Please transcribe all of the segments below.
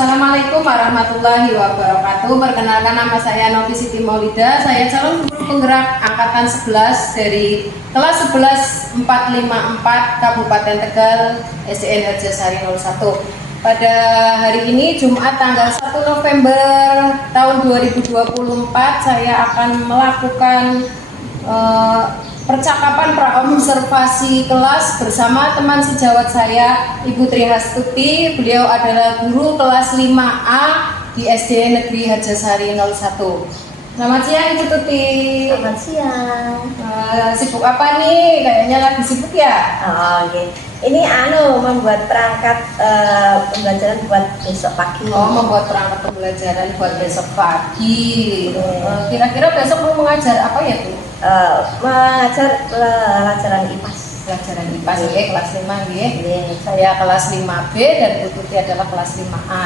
Assalamualaikum warahmatullahi wabarakatuh. Perkenalkan, nama saya Novi Siti Maulida. Saya calon guru penggerak angkatan 11 dari kelas 11 454 Kabupaten Tegal, SDN Harjasari 01. Pada hari ini Jumat tanggal 1 November tahun 2024 saya akan melakukan percakapan pra-observasi kelas bersama teman sejawat saya, Ibu Tri Hastuti. Beliau adalah guru kelas 5A di SD Negeri Harjasari 01. Selamat siang Ibu Tuti. Selamat siang. Sibuk apa nih? Kayaknya lagi sibuk ya? Oh, okay. Ini membuat perangkat pembelajaran buat besok pagi. Oh, membuat perangkat pembelajaran buat besok pagi. Kira-kira besok mau mengajar apa ya Bu? Mengajar pelajaran IPAS. Pelajaran IPAS, kelas 5 Saya kelas 5B dan Bu Tuti adalah kelas 5A.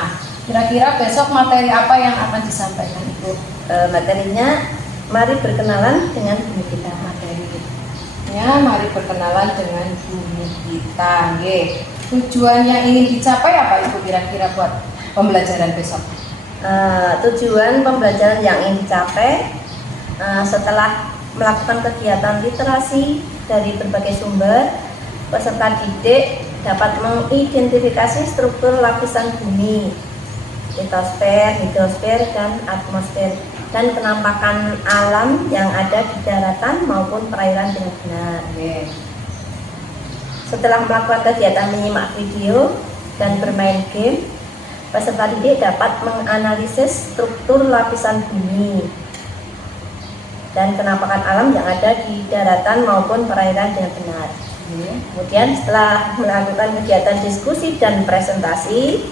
Kira-kira besok materi apa yang akan disampaikan Ibu? Materinya, mari berkenalan dengan bumi kita. Materinya, mari berkenalan dengan bumi kita. Tujuan yang ingin dicapai apa Ibu kira-kira buat pembelajaran besok? Tujuan pembelajaran yang ingin dicapai setelah melakukan kegiatan literasi dari berbagai sumber, peserta didik dapat mengidentifikasi struktur lapisan bumi, litosfer, hidrosfer, dan atmosfer, dan penampakan alam yang ada di daratan maupun perairan dengan benar. Setelah melakukan kegiatan menyimak video dan bermain game, peserta didik dapat menganalisis struktur lapisan bumi dan penampakan alam yang ada di daratan maupun perairan dengan benar. Kemudian setelah melakukan kegiatan diskusi dan presentasi,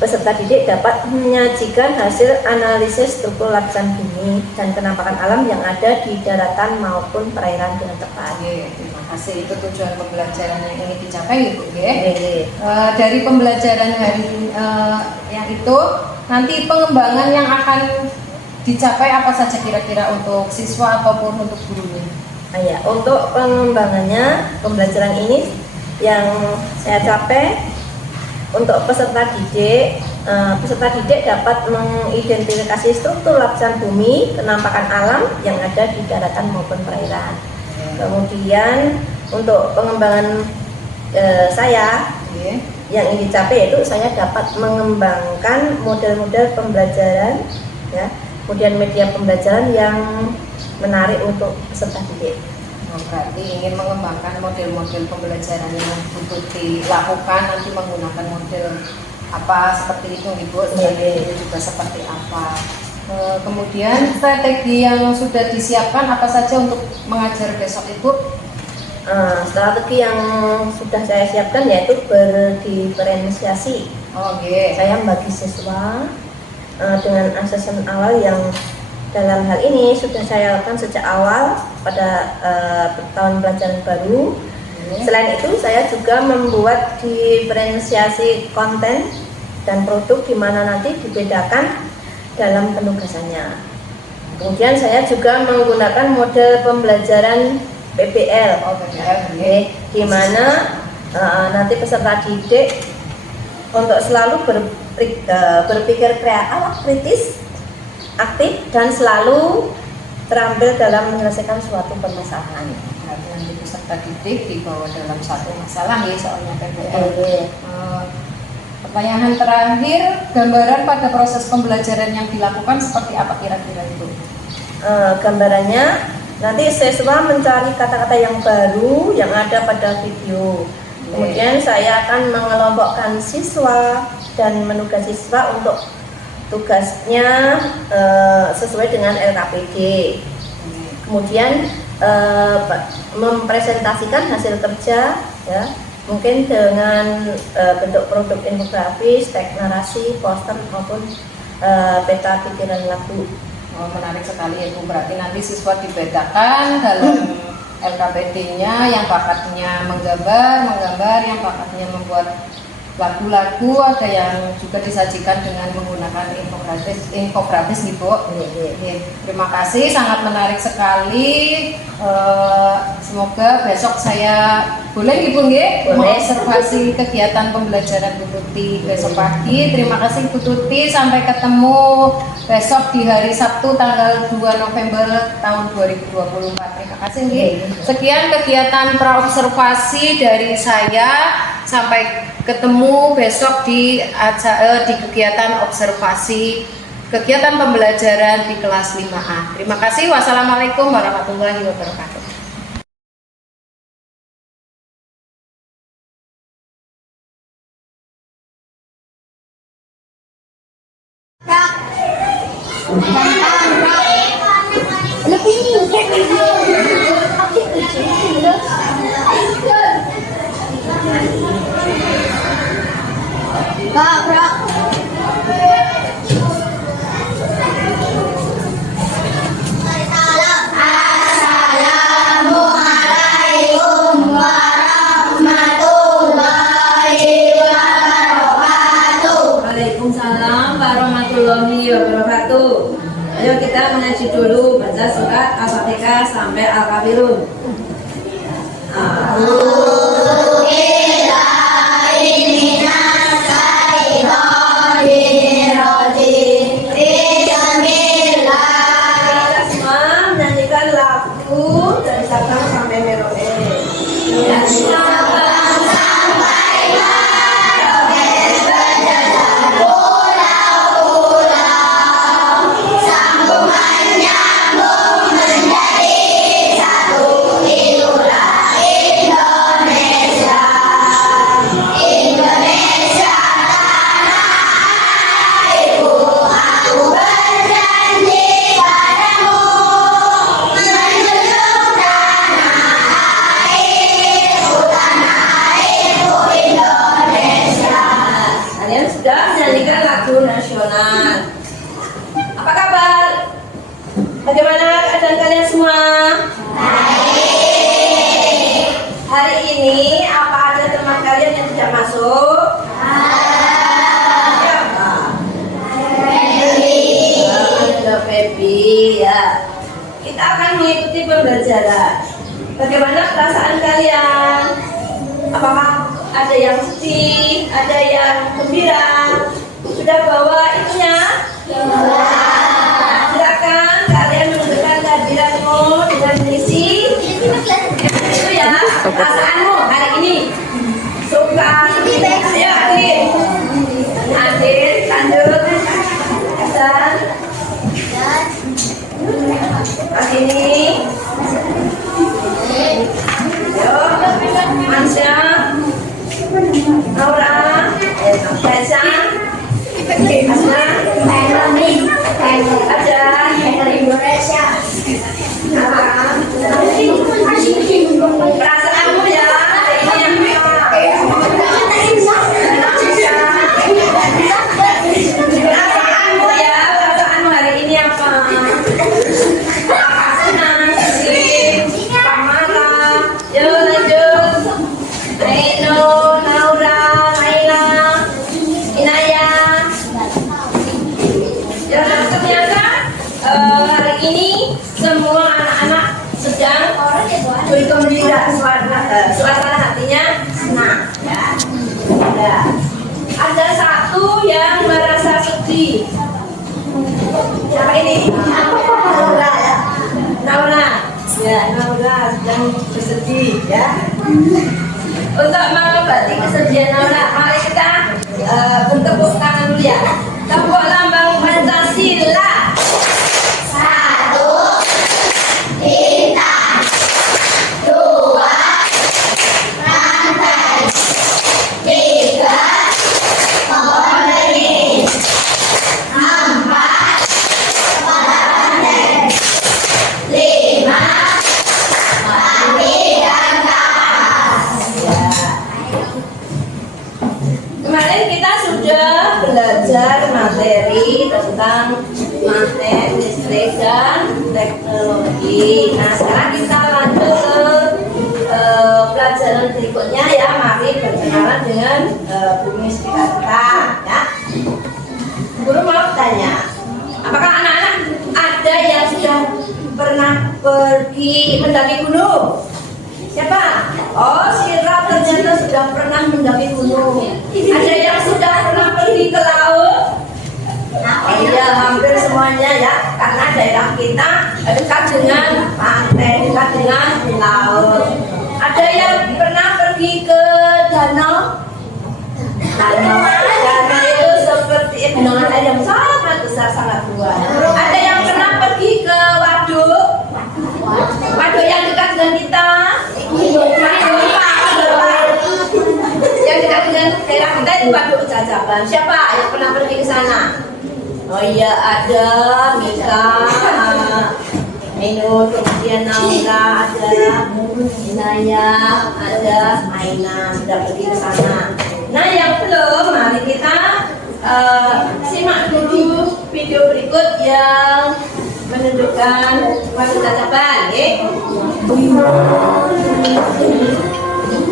peserta didik dapat menyajikan hasil analisis struktur lapisan bumi dan penampakan alam yang ada di daratan maupun perairan dengan tepat. Terima kasih. Itu tujuan pembelajaran yang ingin dicapai Ibu. Dari pembelajaran hari yang itu, nanti pengembangan yang akan dicapai apa saja kira-kira untuk siswa ataupun untuk gurunya? Untuk pengembangannya, pembelajaran ini yang saya capai untuk peserta didik dapat mengidentifikasi struktur lapisan bumi, penampakan alam yang ada di daratan maupun perairan. Kemudian untuk pengembangan saya yang ingin dicapai yaitu saya dapat mengembangkan model-model pembelajaran, kemudian media pembelajaran yang menarik untuk peserta didik. Berarti ingin mengembangkan model-model pembelajaran yang untuk dilakukan, nanti menggunakan model apa seperti itu Ibu, strategi juga seperti apa. Kemudian strategi yang sudah disiapkan apa saja untuk mengajar besok Ibu? Strategi yang sudah saya siapkan yaitu berdiferensiasi. Saya membagi siswa dengan asesmen awal yang dalam hal ini sudah saya lakukan sejak awal pada tahun pelajaran baru. Selain itu saya juga membuat diferensiasi konten dan produk di mana nanti dibedakan dalam penugasannya. Kemudian saya juga menggunakan model pembelajaran PBL, di mana nanti peserta didik untuk selalu berpikir kritis, aktif, dan selalu terampil dalam menyelesaikan suatu permasalahan. Nanti peserta didik dibawa dalam satu masalah soalnya PBL. Pertanyaan terakhir, gambaran pada proses pembelajaran yang dilakukan seperti apa kira-kira itu? Gambarannya nanti siswa mencari kata-kata yang baru yang ada pada video. Kemudian saya akan mengelompokkan siswa dan menugasi siswa untuk tugasnya sesuai dengan LKPD. Kemudian mempresentasikan hasil kerja, mungkin dengan bentuk produk infografis, teks narasi, poster maupun peta pikiran lagu. Menarik sekali ya Bu. Berarti nanti siswa dibedakan dalam LKPD-nya, yang bakatnya menggambar, yang bakatnya membuat lagu-lagu, ada yang juga disajikan dengan menggunakan infografis nih Bu. Terima kasih, sangat menarik sekali. Semoga besok saya boleh Ibu nggih mengobservasi kegiatan pembelajaran Bu Tuti besok pagi. Terima kasih Bu Tuti, sampai ketemu besok di hari Sabtu tanggal 2 November tahun 2024. Terima kasih nggih. Sekian kegiatan praobservasi dari saya, sampai ketemu besok di kegiatan observasi kegiatan pembelajaran di kelas 5A. Terima kasih. Wassalamualaikum warahmatullahi wabarakatuh. Waalaikumsalam warahmatullahi wabarakatuh. Ayo kita mengaji dulu, baca surat Al-Fatihah sampai Al-Kafirun. Kita semua menyanyikan lagu dari Sabang sampai Merauke. Kalian sudah menyanyikan lagu nasional. Apa kabar? Bagaimana keadaan kalian semua? Baik. Hari ini apa ada teman kalian yang tidak masuk? Siapa? Ada Feby ya. Kita akan mengikuti pembelajaran. Bagaimana perasaan kalian? Apakah ada yang sedih, ada yang gembira? Sudah bawa itunya? Silakan kalian menunjukkan kehadiranmu dengan mengisi itu ya, perasaanmu hari ini. Suka, ayo Adit, lanjut. Hasan, pas ini. Mansya, Naura, Kaisa, Asna, Aja, Indonesia. Perasaanmu ya, ini yang perasaanmu ya, perasaanmu hari ini apa? Senang, sedih, marah. Yuk lanjut. Aino, Naura, Laila, Inaya. Ya, ternyata hari ini semua anak-anak sedang bergembira, suasana hatinya senang. Ya. Ada satu yang merasa sedih. Siapa ini? Naura ya. Naura. Ya, Naura sedang bersedih ya. Untuk mengobati kesedihan Naura, mari kita bertepuk tangan dulu ya. Tepuk lambang Pancasila. 1 bintang, 2 rantai, 3 komunis, 4 partai, 5 bagian atas. Kemarin kita sudah belajar materi tentang magnet, listrik, dan teknologi. Nah, sekarang kita lanjut ke pelajaran berikutnya ya, mari berkenalan dengan bumi sekitar kita ya. Guru mau tanya, apakah anak-anak ada yang sudah pernah pergi mendaki gunung? Siapa? Oh, Sira ternyata sudah pernah mendaki gunung. Ada yang sudah pernah pergi ke laut? Oh iya, hampir semuanya ya, karena daerah kita dekat dengan pantai, dekat dengan laut. Ada yang pernah pergi ke danau? Danau itu seperti genangan air yang sangat besar, sangat luas. Ada yang pernah pergi ke waduk? Waduk yang dekat dengan kita? Yang dekat dengan daerah kita itu waduk Jajaban. Siapa yang pernah pergi ke sana? Oh iya, ada Mika, Ainul, kemudian Naura, ada Inaya, ada Aina, sudah pergi ke sana. Nah, yang belum, mari kita simak dulu video berikut yang menunjukkan waduk Jajaban, ya.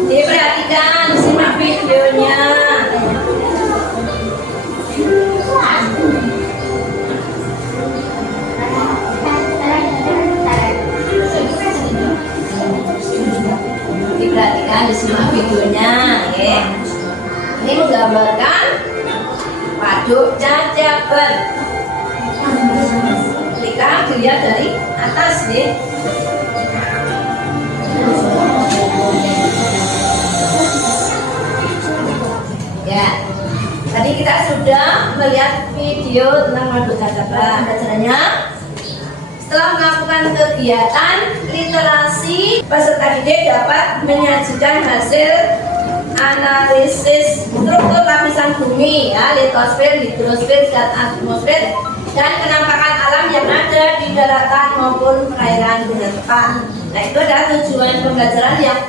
Diperhatikan, simak videonya. Diperhatikan, disimak videonya, ya. Ini menggambarkan waduk Jajaban. Kita dilihat dari atas, ya. Ya, tadi kita sudah melihat video tentang waduk Jajaban. Caranya, setelah melakukan kegiatan literasi, peserta didik dapat menyajikan hasil analisis struktur lapisan bumi, ya, litosfer, hidrosfer, dan atmosfer, dan penampakan alam yang ada di daratan maupun perairan dengan tepat. Nah, itu adalah tujuan pembelajaran yang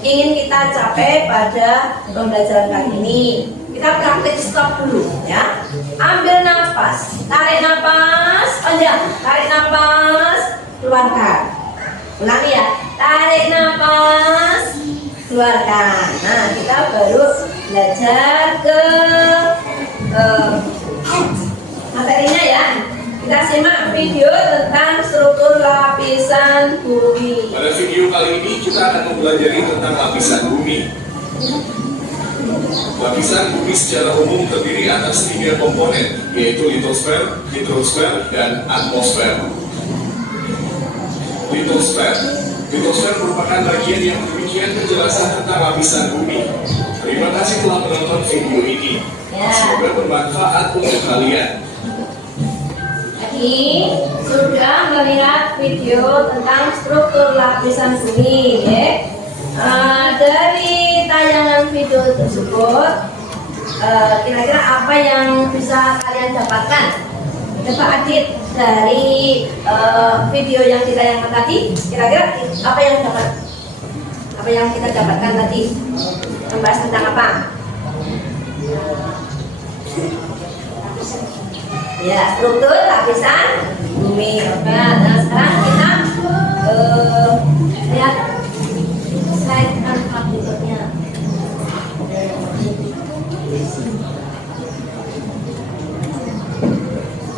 ingin kita capai pada pembelajaran kali ini. Kita praktik stop dulu, ya. Ambil nafas, tarik nafas panjang, tarik nafas, keluarkan. Ulangi ya, tarik nafas, keluarkan. Nah, kita baru belajar ke materinya ya. Kita simak video tentang struktur lapisan bumi. Pada video kali ini kita akan mempelajari tentang lapisan bumi. Lapisan bumi secara umum terdiri atas 3 komponen, yaitu litosfer, hidrosfer, dan atmosfer. Litosfer merupakan bagian yang demikian penjelasan tentang lapisan bumi. Terima kasih telah menonton video ini. Semoga bermanfaat untuk kalian. Tadi sudah melihat video tentang struktur lapisan bumi, ya. Dari tayangan video tersebut, kira-kira apa yang bisa kalian dapatkan? Coba Adit, dari video yang ditayangkan tadi, kira-kira apa yang kita dapatkan tadi? Membahas tentang apa? Ya, struktur lapisan bumi. Nah, sekarang kita lihat slide berikutnya.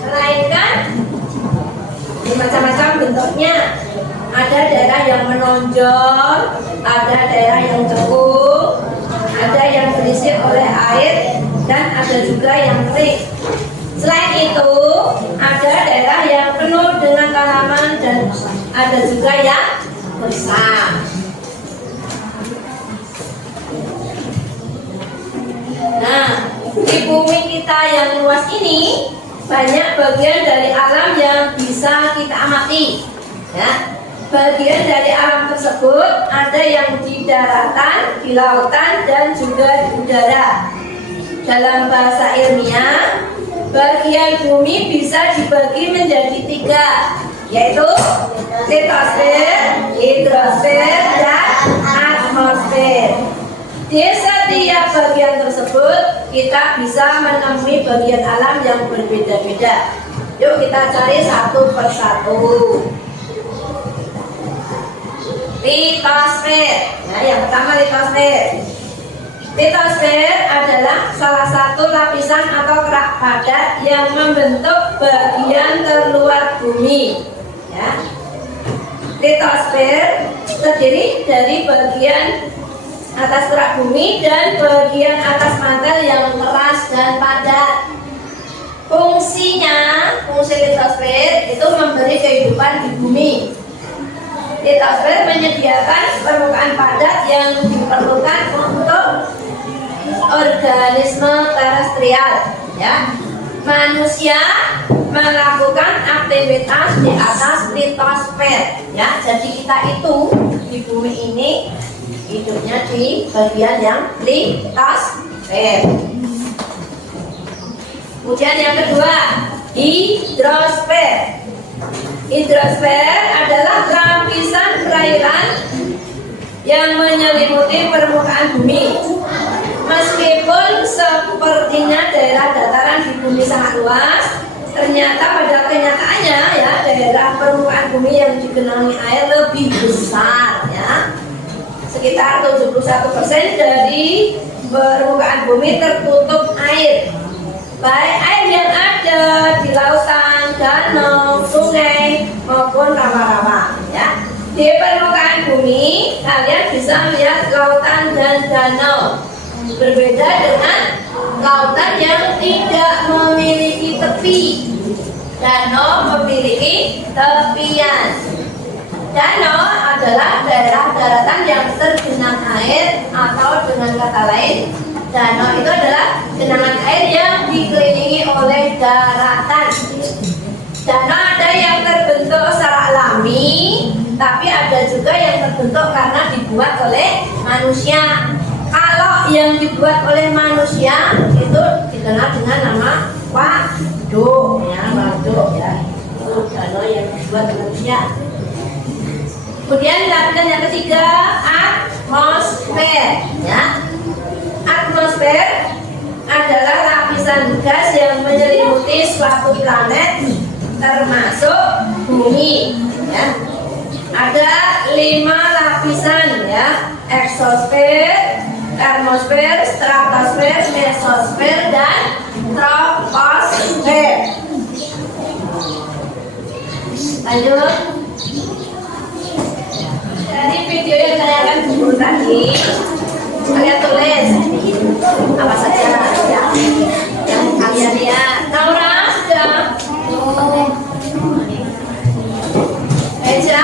Melainkan macam-macam bentuknya. Ada daerah yang menonjol, ada daerah yang cekung, ada yang terisi oleh air, dan ada juga yang kering. Selain itu, ada daerah yang penuh dengan tanaman dan ada juga yang gersam. Nah, di bumi kita yang luas ini banyak bagian dari alam yang bisa kita amati. Ya, bagian dari alam tersebut ada yang di daratan, di lautan, dan juga di udara. Dalam bahasa ilmiah, bagian bumi bisa dibagi menjadi 3, yaitu litosfer, hidrosfer, dan atmosfer. Di setiap bagian tersebut kita bisa menemui bagian alam yang berbeda-beda. Yuk kita cari satu persatu. Litosfer. Ya, yang pertama litosfer. Litosfer adalah salah satu lapisan atau kerak padat yang membentuk bagian terluar bumi. Ya. Litosfer terdiri dari bagian atas kerak bumi dan bagian atas mantel yang keras dan padat. Fungsi litosfer itu memberi kehidupan di bumi. Litosfer menyediakan permukaan padat yang diperlukan untuk organisme terestrial. Ya. Manusia melakukan aktivitas di atas litosfer. Ya, jadi kita itu di bumi ini hidupnya di bagian yang litosfer. Kemudian yang kedua, hidrosfer. Hidrosfer adalah lapisan perairan yang menyelimuti permukaan bumi. Meskipun sepertinya daerah dataran di bumi sangat luas, ternyata pada kenyataannya ya daerah permukaan bumi yang digenangi air lebih besar ya. Sekitar 71% dari permukaan bumi tertutup air. Baik air yang ada di lautan, danau, sungai maupun rawa-rawa ya. Di permukaan bumi kalian bisa melihat lautan dan danau. Berbeda dengan lautan yang tidak memiliki tepi. Danau memiliki tepian. Danau adalah daerah daratan yang tergenang air, atau dengan kata lain, danau itu adalah genangan air yang dikelilingi oleh daratan. Danau ada yang terbentuk secara alami, tapi ada juga yang terbentuk karena dibuat oleh manusia. Kalau yang dibuat oleh manusia itu dikenal dengan nama waduk ya, waduk ya. Itu danau yang dibuat manusia. Kemudian lapisan yang ketiga, atmosfer ya. Atmosfer adalah lapisan gas yang menyelimuti suatu planet termasuk bumi ya. Ada 5 lapisan ya: eksosfer, termosfer, stratosfer, mesosfer, dan troposfer. Lanjut. Dari video yang saya akan buat tadi, kalian tulis apa saja ya yang kalian lihat. Naura sudah. Eja.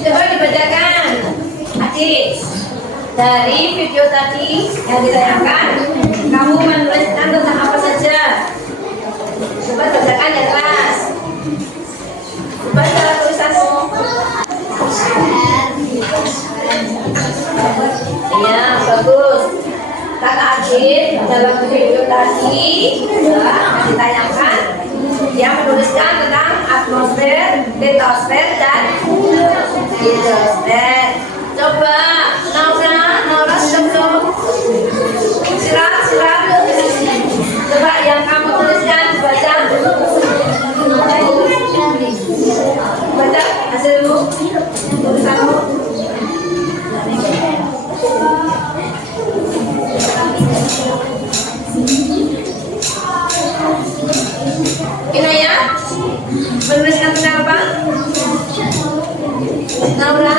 Coba dibacakan, adik. Dari video tadi yang ditayangkan, kamu menuliskan tentang apa saja. Coba bacakan ya kelas. Baca tulisanmu. Iya, bagus. Kak Adit dalam video tadi yang ditayangkan, dia menuliskan tentang atmosfer, litosfer, dan hidrosfer. Coba Naura sudah belum? Silat. Coba yang kamu tuliskan baca. Baca hasilmu, tulisanmu. Inaya menuliskan tentang apa? Naura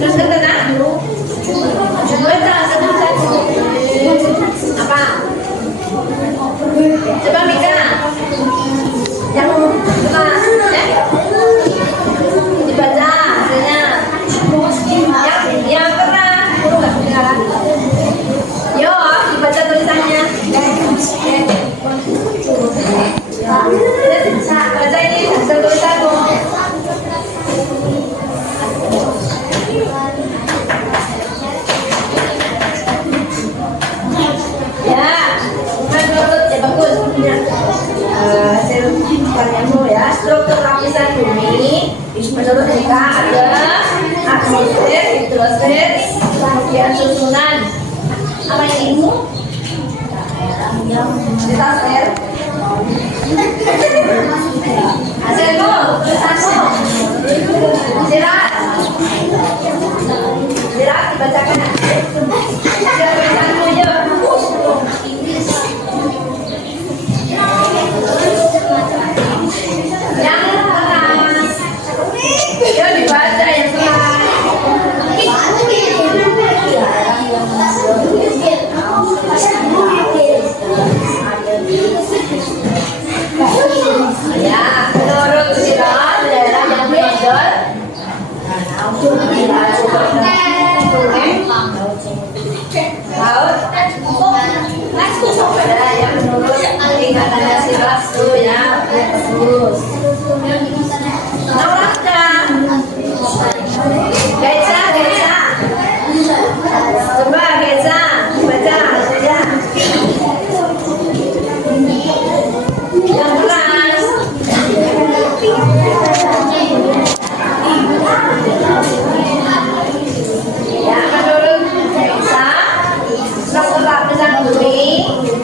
menuliskan tentang apa? Coba Mika yang kelas dibaca hasilnya yang pernah yo dibaca tulisannya. Baca ini hasil tulisanmu. Ya, menurut ya bagus hasil karyamu ya. Struktur lapisan bumi menurut kita ada atmosfer, hidrosfer, kemudian susunan. Apa ini? Litosfer. Hasilmu, tulisanmu. Sirat. Sirat dibacakan. Sirat tulisanmu, yuk. Yang keras. Yuk dibaca yang keras. Ya, menurut sirat daerah yang menonjol laut. Ada yang menurut tingkatannya sirat tuh ya, bagus. Nauraska, Geca, Geca. Coba Geca, baca hasilnya. Yang keras. Ya, menurut Geca, struktur lapisan bumi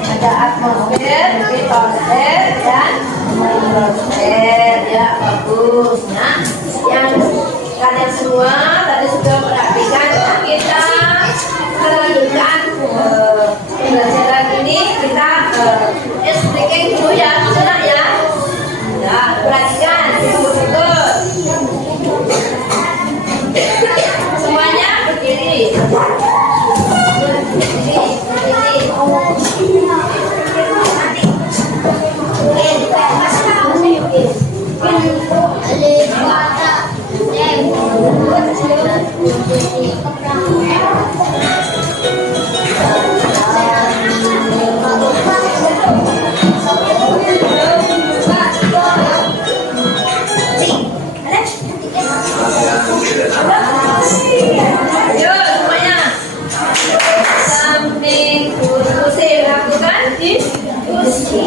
ada atmosfer, litosfer, dan hidrosfer. Ya, bagus. Nah, yang kalian semua tadi sudah perhatikan, kita melanjutkan pembelajaran ini. Kita speaking dulu ya, sudah ya. Ya, perhatikan betul-betul. Semuanya berdiri. Ayo semuanya. Samping kursi lakukan diskusi.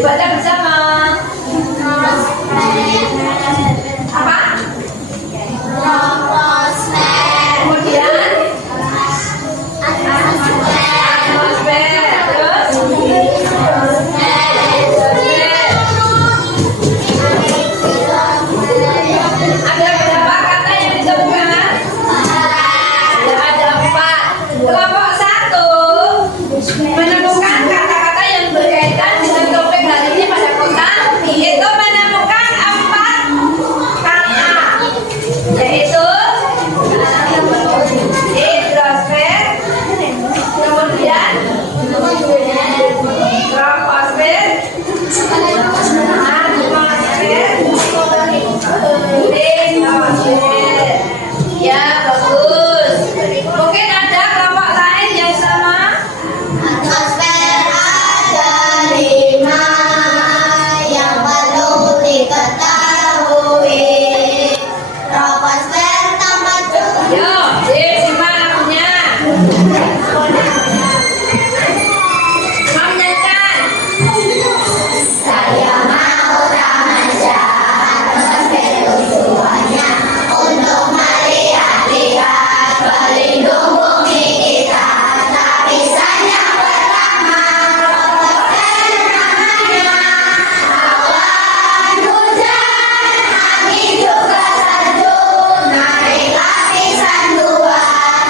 Dibaca bersama. Apa? Kemudian atmosfer. Terus ada berapa kata yang ditemukan? Ada 4. Kelompok 1 menemukan kata-kata yang berkaitan dengan topik hari ini pada kotak. Itu menemukan 4 kata, yaitu hidrosfer, kemudian troposfer, atmosfer, litosfer. Ya, bagus. Mungkin ada kelompok lain yang sama. Atmosfer ada 5 yang perlu diketahui. Troposfer tambah 7. Yo, disimak lagunya. Mau nyanyikan? Saya mau remaja. Atmosfer tujuannya untuk melihat-lihat pelindung bumi kita. Lapisan yang pertama, troposfer namanya. Awan, hujan, angin juga salju. Naik lapisan 2,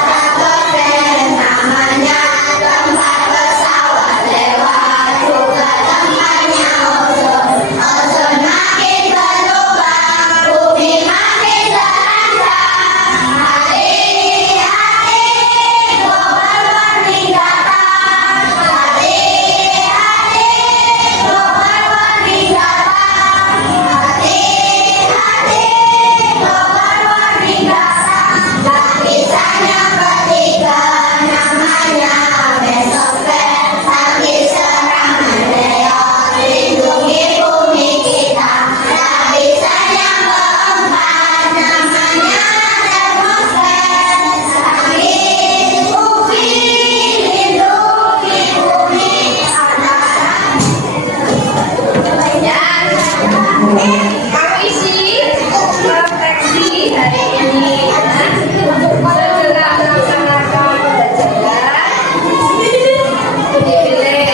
troposfer namanya. Tempat pesawat lewat juga tempatnya ozon. Ozon makin berlubang, bumi makin terancam. Hati-hati, global warming datang. Hati-hati, global warming datang. Hati-hati, global warming datang. Lapisan yang ketiga namanya mesosfer. Tangkis serangan neon, lindungi bumi kita. Lapisan yang keempat namanya termosfer. Tangkis UV, lindungi bumi. Kamu isi proteksi hari ini ya. Segera melaksanakan pembelajaran. Dipilih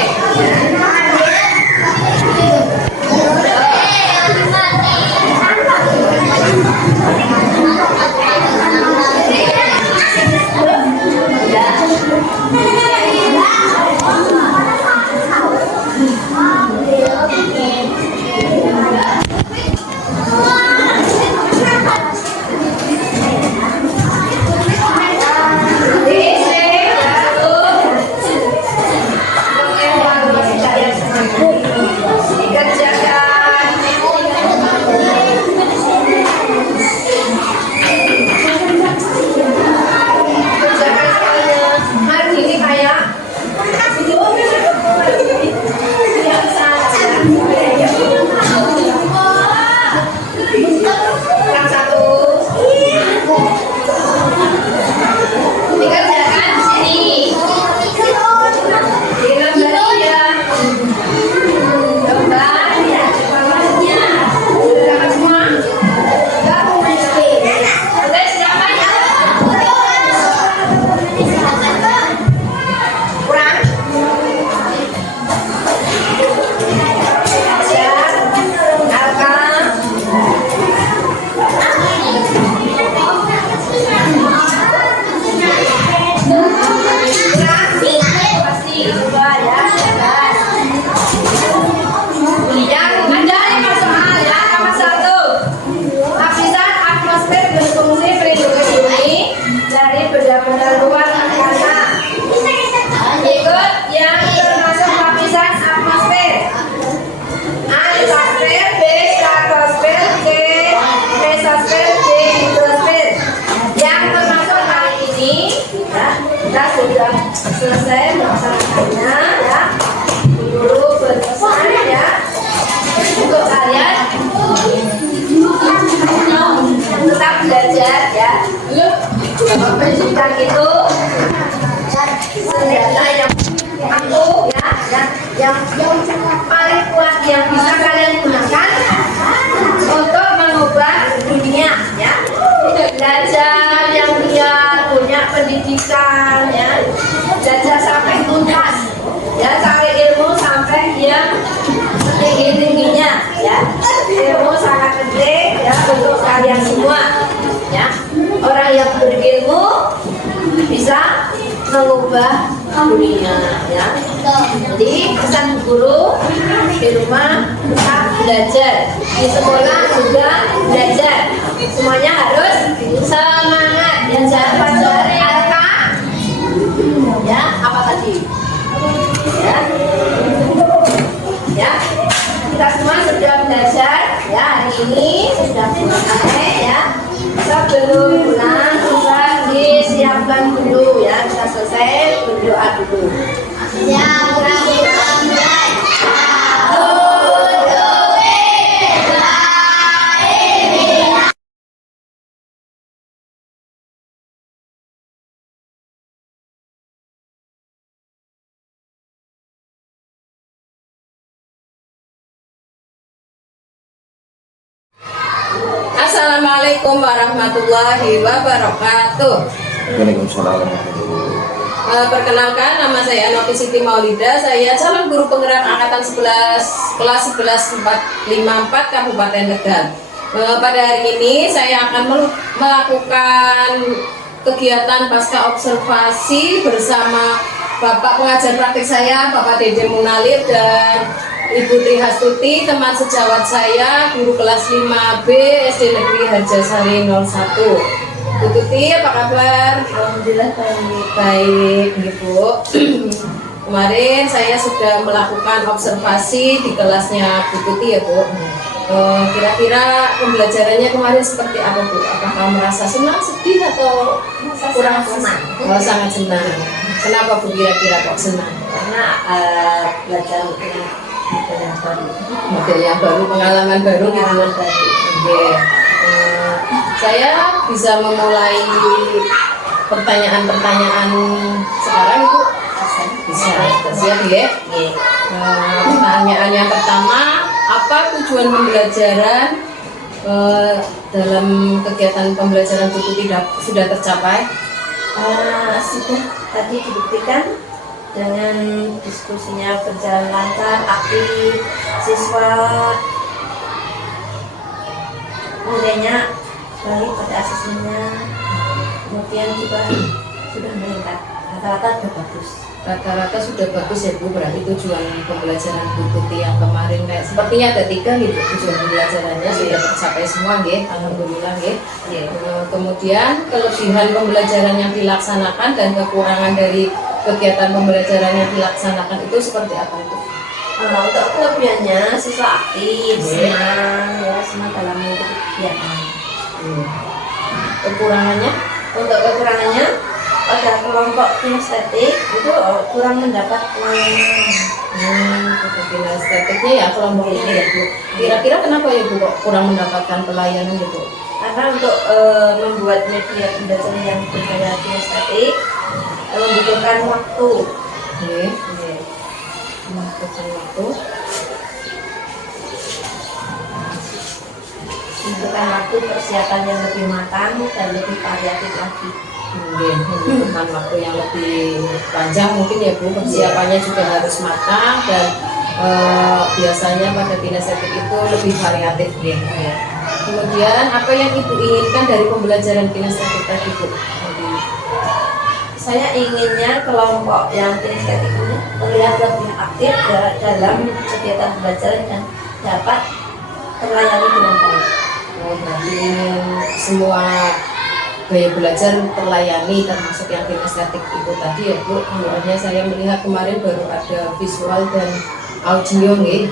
selesai melaksanakannya ya. Guru berpesan ya untuk kalian tetap belajar ya. Pendidikan itu senjata yang ampuh ya, yang paling kuat ya. habiskan ya, belajar sampai tuntas ya, cari ilmu sampai dia setinggi-tingginya ya. Ilmu sangat penting ya untuk kalian semua ya. Orang yang berilmu bisa mengubah dunia ya. Jadi pesan guru di rumah tetap belajar, di sekolah juga belajar, semuanya harus semangat ya. Jangan pada angka ya, apa tadi ya, ya kita semua sudah belajar ya, hari ini sudah selesai ya. Sebelum pulang kita disiapkan dulu ya, kita selesai berdoa dulu. Assalamualaikum warahmatullahi wabarakatuh. Waalaikumsalam warahmatullahi wabarakatuh. Perkenalkan, nama saya Novi Siti Maulida. Saya calon guru penggerak angkatan 11 kelas 1154 Kabupaten Tegal. Pada hari ini saya akan melakukan kegiatan pasca observasi bersama Bapak pengajar praktik saya, Bapak Dede Munalib, dan Ibu Tri Hastuti, teman sejawat saya, guru kelas 5B SD Negeri Harjasari 01. Bu Tuti, apa kabar? Alhamdulillah baik. Baik, Ibu. Kemarin saya sudah melakukan observasi di kelasnya Bu Tuti ya, Bu. Kira-kira pembelajarannya kemarin seperti apa, Bu? Apakah merasa senang, sedih, atau kurang senang. Oh, sangat senang. Kenapa Bu kira-kira kok senang? Karena belajar yang baru. Model yang baru, pengalaman baru gitu. Pengalaman baru. Oke. Saya bisa memulai pertanyaan-pertanyaan sekarang, Ibu? Bisa. Siap ya? Pertanyaan yang pertama, apa tujuan pembelajaran dalam kegiatan pembelajaran Bu Tuti sudah tercapai? Sudah tadi dibuktikan dengan diskusinya berjalan lancar, aktif, siswa nilainya balik pada asesmennya, kemudian juga sudah meningkat, rata-rata sudah bagus. Rata-rata sudah bagus ya Bu, berarti tujuan pembelajaran Bu Tuti yang kemarin kayak sepertinya ada 3 gitu, tujuan pembelajarannya sudah tercapai semua nggih, alhamdulillah nggih. Kemudian kelebihan pembelajaran yang dilaksanakan dan kekurangan dari kegiatan pembelajaran yang dilaksanakan itu seperti apa itu? Untuk kelebihannya siswa aktif, senang ya, senang dalam mengikuti kegiatan. Kekurangannya? Untuk kekurangannya pada kelompok kinestetik itu kurang mendapat pelayanan. Kinestetiknya ya kelompok ini ya Bu. Kira-kira kenapa ya Bu kok kurang mendapatkan pelayanan ya Bu? Karena untuk membuat media pembelajaran yang bergaya kinestetik membutuhkan waktu. Membutuhkan waktu. Membutuhkan waktu persiapan yang lebih matang dan lebih variatif lagi. Membutuhkan waktu yang lebih panjang mungkin ya Bu. Persiapannya juga harus matang dan biasanya pada kinestetik itu lebih variatif ya. Kemudian apa yang Ibu inginkan dari pembelajaran kinestetik tadi Bu? Saya inginnya kelompok yang kinestetik ini terlihat lebih aktif dalam kegiatan pembelajaran dan dapat terlayani dengan baik. Berarti ingin semua gaya belajar terlayani termasuk yang kinestetik itu tadi ya Bu. Kemudian saya melihat kemarin baru ada visual dan audio nih.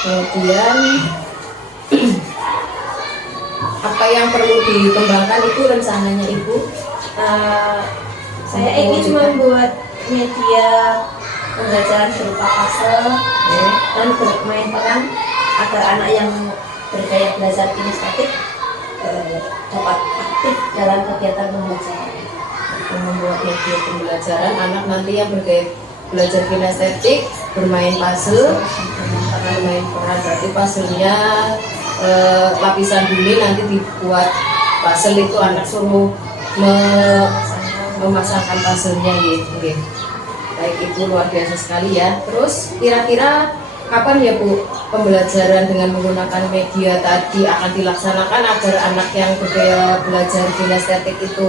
Kemudian apa yang perlu dikembangkan itu rencananya Ibu? Saya ingin membuat media pembelajaran berupa puzzle dan bermain peran agar anak yang bergaya belajar kinestetik dapat aktif dalam kegiatan pembelajaran. Membuat media pembelajaran anak nanti yang bergaya belajar kinestetik bermain puzzle, bermain peran, berarti puzzle-nya lapisan bumi nanti dibuat puzzle itu anak suruh memasangkan puzzle-nya gitu. Baik, itu luar biasa sekali ya. Terus kira-kira kapan ya Bu pembelajaran dengan menggunakan media tadi akan dilaksanakan agar anak yang belajar kinestetik itu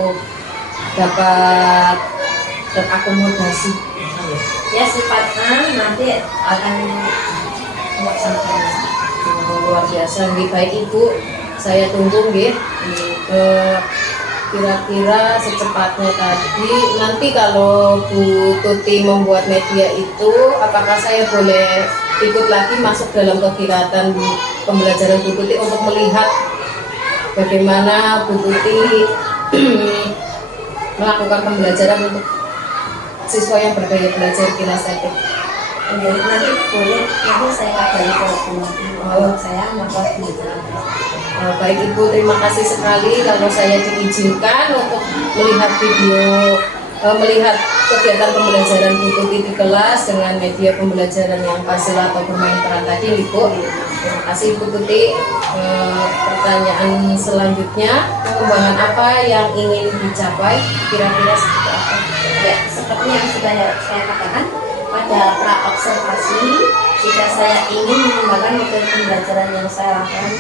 dapat terakomodasi? Ya sifatnya nanti akan melaksanakan. Luar biasa, nggih. Baik Ibu, saya tunggu nggih. Kira-kira secepatnya tadi nanti kalau Bu Tuti membuat media itu, apakah saya boleh ikut lagi masuk dalam kegiatan pembelajaran Bu Tuti untuk melihat bagaimana Bu Tuti melakukan pembelajaran untuk siswa yang bergaya belajar kinestetik? Nanti boleh, nanti saya kabari kalau saya membuat pembelajaran. Baik Ibu, terima kasih sekali kalau saya diizinkan untuk melihat video, melihat kegiatan pembelajaran Bu Tuti di kelas dengan media pembelajaran yang puzzle atau bermain peran tadi Ibu. Terima kasih Bu Tuti. Pertanyaan selanjutnya, pengembangan apa yang ingin dicapai, kira-kira seperti apa? Ya, seperti yang sudah saya katakan pada pra-observasi, jika saya ingin mengembangkan metode pembelajaran yang saya lakukan,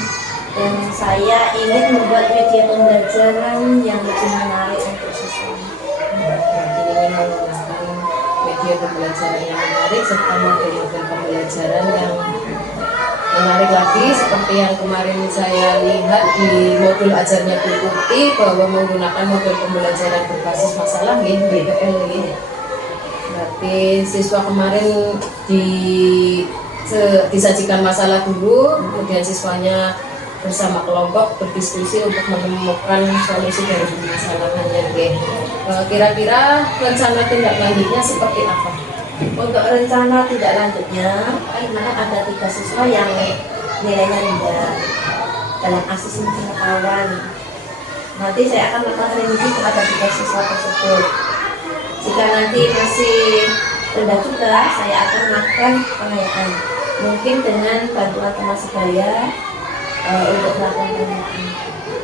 dan saya ingin membuat media pembelajaran yang lebih menarik untuk siswa. Berarti ingin menggunakan media pembelajaran yang menarik serta model-model pembelajaran yang menarik lagi, seperti yang kemarin saya lihat di modul ajarnya Bu Tuti bahwa menggunakan model pembelajaran berbasis masalah BPL ini. Berarti siswa kemarin disajikan masalah dulu, kemudian siswanya bersama kelompok berdiskusi untuk menemukan solusi dari permasalahannya. Kira-kira rencana tindak lanjutnya seperti apa? Untuk rencana tidak lanjutnya, karena ada 3 siswa yang nilainya rendah dalam asesmen pengetahuan. Nanti saya akan melakukan revisi kepada 3 siswa tersebut. Jika nanti masih rendah juga, saya akan melakukan pengayaan. Mungkin dengan bantuan teman sebaya untuk melakukan pengayaan.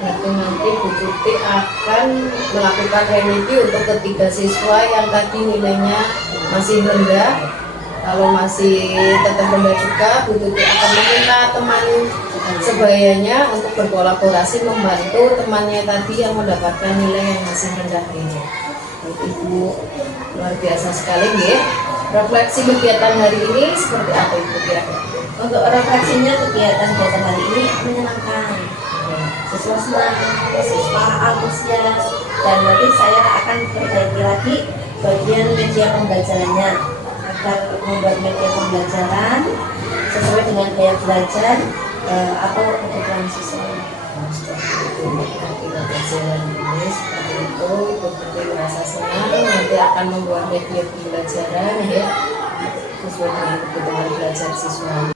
Berarti nanti Bu Tuti akan melakukan remedi untuk ketiga siswa yang tadi nilainya masih rendah. Kalau masih tetap rendah juga, Bu Tuti akan meminta teman sebayanya untuk berkolaborasi membantu temannya tadi yang mendapatkan nilai yang masih rendah ini. Ibu, luar biasa sekali ya. Refleksi kegiatan hari ini seperti apa Ibu kira-kira? Untuk refleksinya, kegiatan hari ini menyenangkan. Siswa senang, siswa antusias, dan nanti saya akan perbaiki lagi bagian media pembelajarannya agar membuat media pembelajaran sesuai dengan gaya belajar atau kebutuhan siswa. Pembelajaran ini seperti itu, Ibu Tuti merasa senang nanti akan membuat media pembelajaran ya sesuai dengan kebutuhan belajar siswanya.